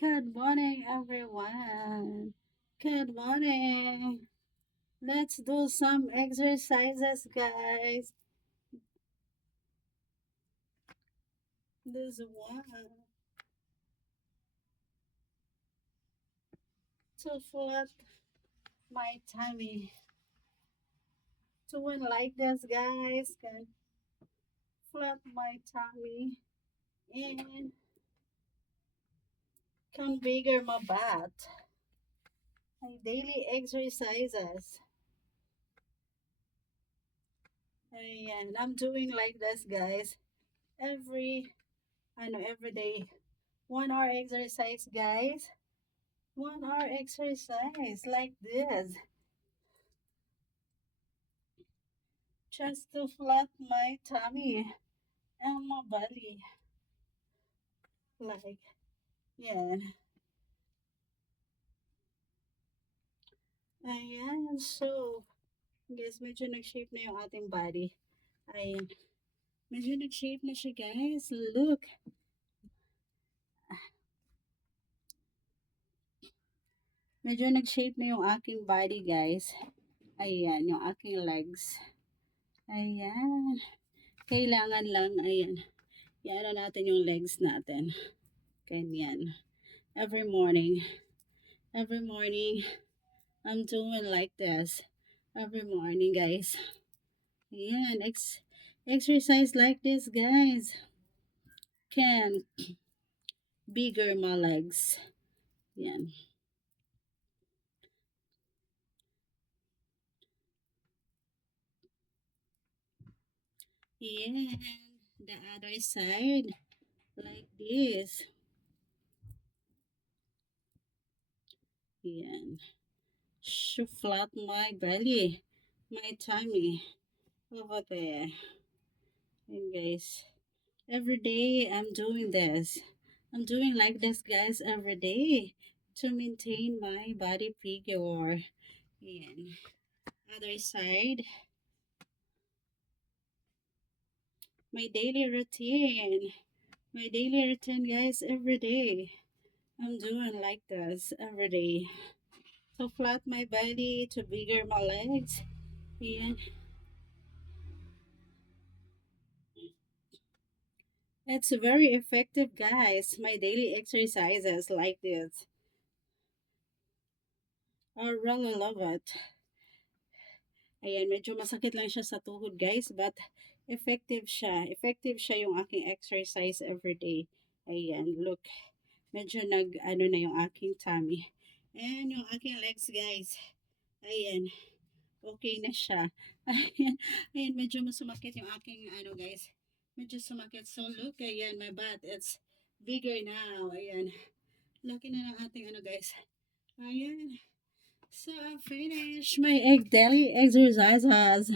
Good morning, everyone. Good morning. Let's do some exercises, guys. This one to flat my tummy. Doing like this, guys. Can flat my tummy and configure my butt. My daily exercises. And I'm doing like this, guys. Every day. 1 hour exercise, guys. 1 hour exercise like this. Just to flat my tummy and my belly. Like, yeah. Ayan. So, guys, medyo nag-shape na yung ating body. Ayan. Medyo nag-shape na siya, guys. Look. Medyo nag-shape na yung aking body, guys. Ayan, yung aking legs. Ayan. Kailangan lang, ayan. Iano natin yung legs natin. Ganyan. Every morning. Every morning, I'm doing like this. Every morning, guys. Ayan. Exercise like this, guys. Can bigger my legs. Yan. And the other side, like this. Yan. To flat my belly, my tummy over there. And guys, every day I'm doing this. I'm doing like this, guys, every day to maintain my body figure. Yan. Other side, my daily routine. My daily routine, guys, every day. I'm doing like this every day. To flat my body, to bigger my legs. And it's very effective, guys. My daily exercises like this. I really love it. Ayan, medyo masakit lang siya sa tuhod, guys. But effective siya. Effective siya yung aking exercise every day. Ayan, look. Medyo ano na yung aking tummy. And yung aking legs, guys. Ayan. Okay na siya. Ayan, ayan medyo masumakit yung aking ano guys. Medyo sumakit. So look, ayan, my butt. It's bigger now. Ayan. Laki na ng ating ano guys. Ayan. So I finished my egg daily exercises.